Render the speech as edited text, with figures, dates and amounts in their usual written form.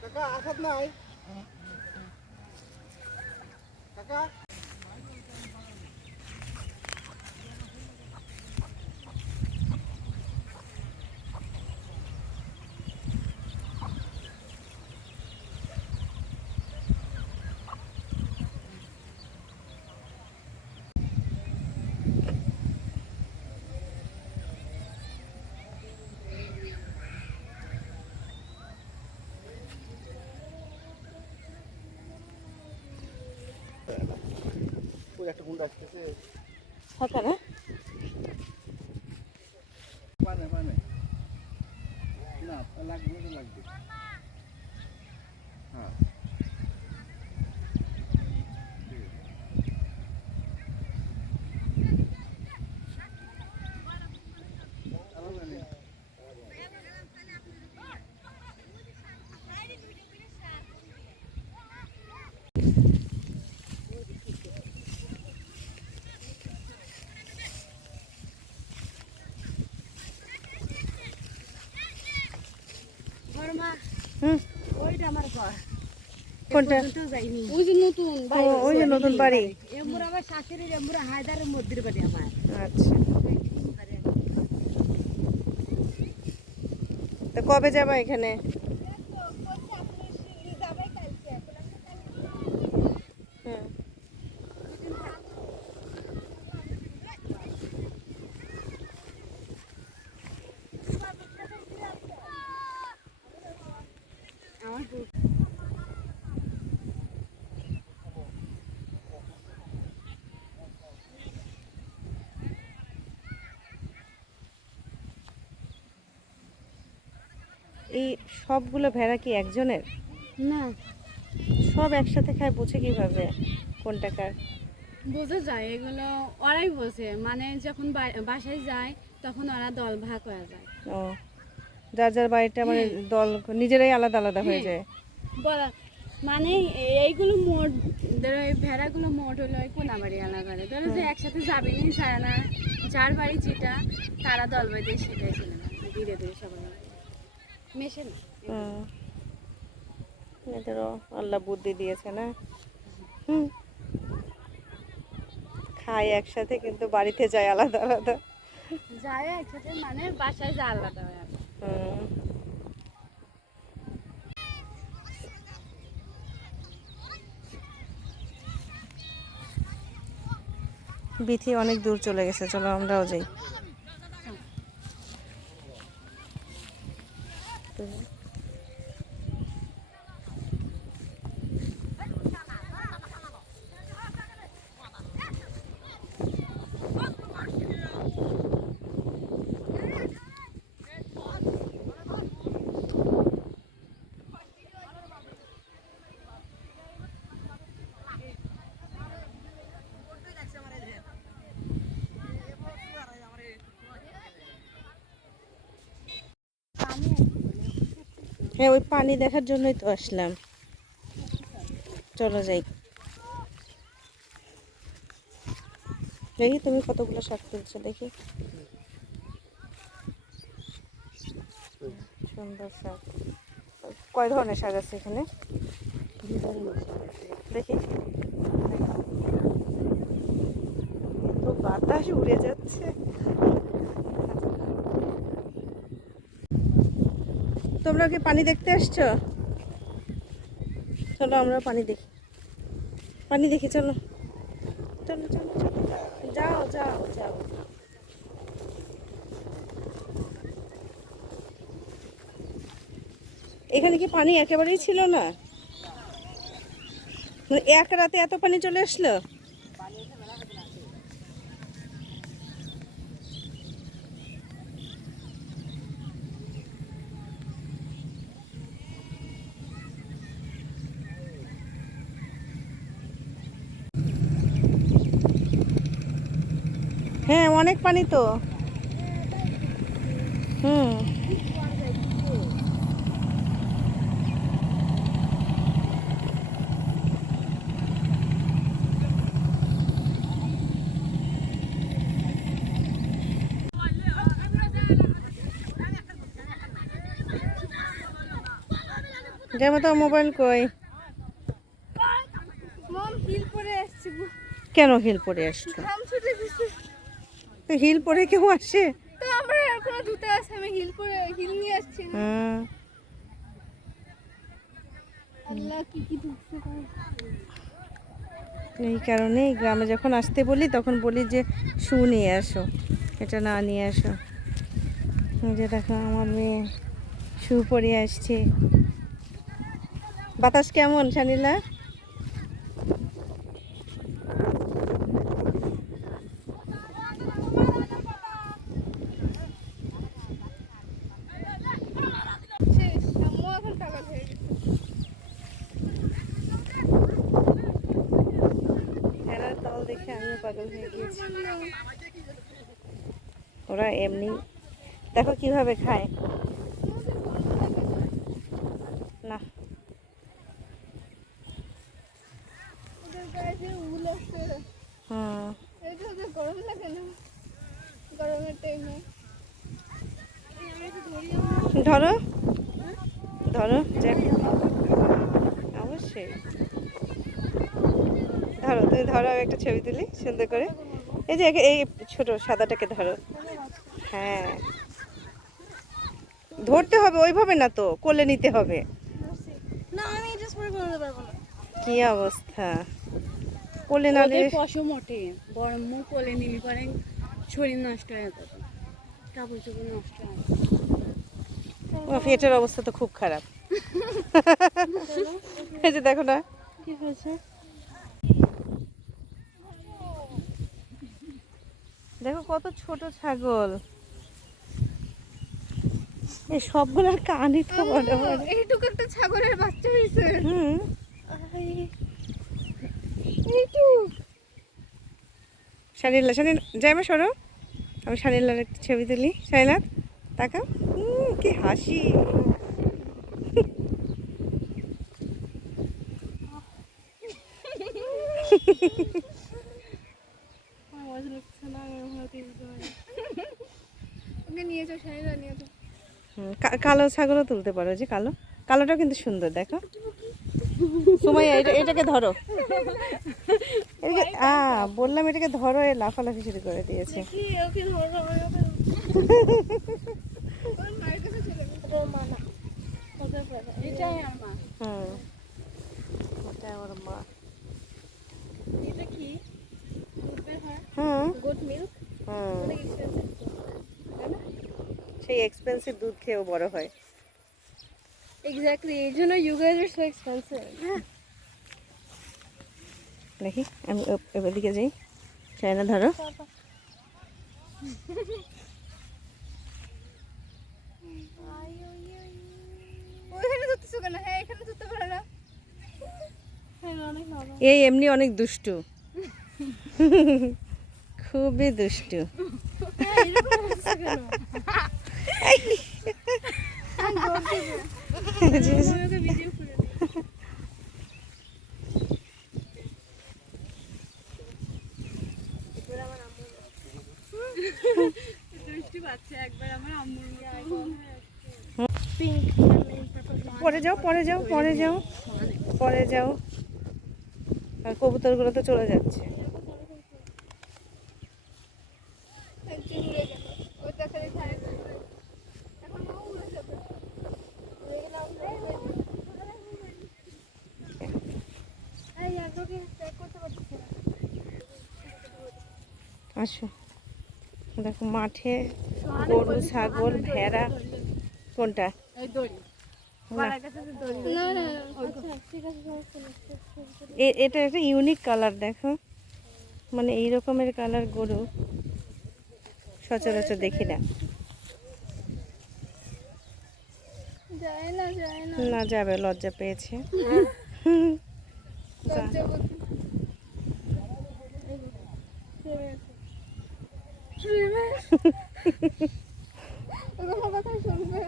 কাকা আসাদ নাই কাকা একটা গুন্ডা আসতেছে ফাঁকা না মানে মানে না লাগবে লাগবে হ্যাঁ ওইটা আমার ঘর। কোনটা? ওই যে নতুন বাড়ি, ওই যে নতুন বাড়ি। এমুরা আমার শাশুড়ির, এমুরা হায়দারের মধ্যের বাড়ি আমার। আচ্ছা, তো কবে যাবা এখানে? হ্যাঁ। এই সবগুলো ভেড়া কি একজনের? না, সব একসাথে খায়, বুঝে কিভাবে কোনটা কার? বোঝা যায়, এগুলো ওরাই বোঝে। মানে যখন বাসায় যায় তখন ওরা দল ভাগ হয়ে যায়। ও, যার যার বাড়িটা মানে দল নিজেরাই আলাদা আলাদা হয়ে যায়। বলা মানে এইগুলো মোট ধরো, এই ভেড়াগুলো মোট হলো কোনাবাড়ি এলাকায়। ধরো যে একসাথে যাবে নি, যায় না, যার বাড়ি যেটা তারা দল বেঁধে সেটাই চলে যায় ধীরে ধীরে সবাই মেশে না। এদেরও আল্লাহ বুদ্ধি দিয়েছে না। হুম, খায় একসাথে কিন্তু বাড়িতে যায় আলাদা আলাদা। যায় একসাথে, মানে বাসায় যায় আলাদা হয়। বিথি অনেক দূর চলে গেছে, চলো আমরাও যাই। হ্যাঁ, ওই পানি দেখার জন্যই তো আসলাম। চলো যাই। দেখি তুমি কতগুলো শাক তুলছো, দেখি। সুন্দর শাক। কয় ধরনের শাক আছে এখানে? দেখি। তো বাতাস উড়ে যাচ্ছে। তোমরা কি পানি দেখতে আসছো? চলো আমরা পানি দেখি, পানি দেখি, চলো চলো চলো চলো, যাও যাও যাও। এখানে কি পানি একেবারেই ছিল না? মানে এক রাতে এত পানি চলে আসলো? হ্যাঁ, অনেক পানি তো। হুম, যেমন তো মোবাইল কই? মম হিল পরে আসছে, কেন হিল পরে আসছো? ঘাম ছুটে গেছে। তো হিল পরে কেউ আসে? তো আমার আর কোনো জুতো আছে, আমি হিল পরে হিল নিয়ে আসছি না। হুম, আল্লাহ কি কি ঢুকছে তাই। এই কারণেই গ্রামে যখন আসতে বলি তখন বলি যে শু নিয়ে আসো, এটা না নিয়ে আসো। এই যে দেখো আমার মেয়ে শু পরে আসছে। বাতাস কেমন শানিলা? শেষ, আম্মু এখন পাগল হয়ে গেছে। খেলার দল দেখে আমিও পাগল হয়ে গিয়েছি। ওরা এমনি দেখো কিভাবে খায় না। ওদের গায়ে যে উল আছে, হুম, এটা ওদের গরম লাগে না গরমের টাইমে? ধরো ধরো যাক, অবশ্যই ধরো, তুমি ধরো, আমি একটা ছবি তুলি সুন্দর করে। এই যে এই ছোট সাদাটাকে ধরো। হ্যাঁ, ধরতে হবে, ওইভাবে না তো, কোলে নিতে হবে। না, আমি এটা পরে করতে পারবো না। কি অবস্থা, কোলে না ওদের নিলে পশম ওঠে, বড় মুখ কোলে নিলি পরে শরীর নষ্ট হয়ে যেত, কাপড় চোপড় নষ্ট হয়। এটার অবস্থা তো খুব খারাপ। এই যে দেখো না কি হয়েছে? দেখো কত ছোট ছাগল, এই সবগুলোর কানই তো বড় বড়। এইটুকু একটা ছাগলের বাচ্চা হয়েছে। হুম, এইটুক শানিলা শানিল যাইমা সরো, আমি শানিলার একটা ছবি তুলি। শানিলা তাকাও, কি হাসি। আওয়াজ লাগছে না, ওকে নিয়ে যাও, শাড়িটা নিয়ে যাও। কালো ছাগলও তুলতে পারো, যে কালো, কালোটাও কিন্তু সুন্দর দেখো। সুমাইয়া এটাকে ধরো, এটাকে বললাম এটাকে ধরো, এ লাফালাফি শুরু করে দিয়েছে। কি ওকে ধরো, ওর মায়ের কাছে চলে গেছে। ওর মা না, ওদের বাবা, এটাই আমার মা। হুম, এটা ওর মা। এটা কি দুধ বের হয়? হুম গোট মিল্ক, হুম, অনেক এক্সপেন্সিভ, তাই না? সেই এক্সপেন্সিভ দুধ খেয়েও বড় হয়। এক্স্যাক্টলি, এই জন্য you guys are so expensive. দেখি আমি এবার দিকে যাই, চায়না ধরো। ওইখানে ধরতেছো কেন? হ্যাঁ, এখানে ধরতে পারো না। হ্যাঁ, অনেক ভালো। এই এমনি অনেক দুষ্টু, খুবই দুষ্টু। হ্যাঁ, এরকম হচ্ছে কেন? ওকে ভিডিও করে দিই। দুষ্টু বাচ্চা একবার আমার আম্মুর মতো। পিঙ্ক, পরে যাও পরে যাও পরে যাও পরে যাও, আর কবুতরগুলো তো চলে যাচ্ছে। একজন উড়ে গেল, ওই দেখালে ছাড়ে এখন ও উড়ে যাবে। উড়ে গেলাম, এই আজকে ট্র্যাক করতে পারছি না। আসো দেখো মাঠে গরু ছাগল ভেড়া। কোনটা? এই দড়ি, না, গলার কাছে যে দড়ি। না না, আচ্ছা ঠিক আছে, সমস্যা নেই। এটা একটা ইউনিক কালার দেখো, মানে এই রকমের কালার গরু সচরাচর দেখি না। যায় না, যায় না, না যাবে, লজ্জা পেয়েছে। যা। লজ্জাবতী। ওর কথা শুনবে।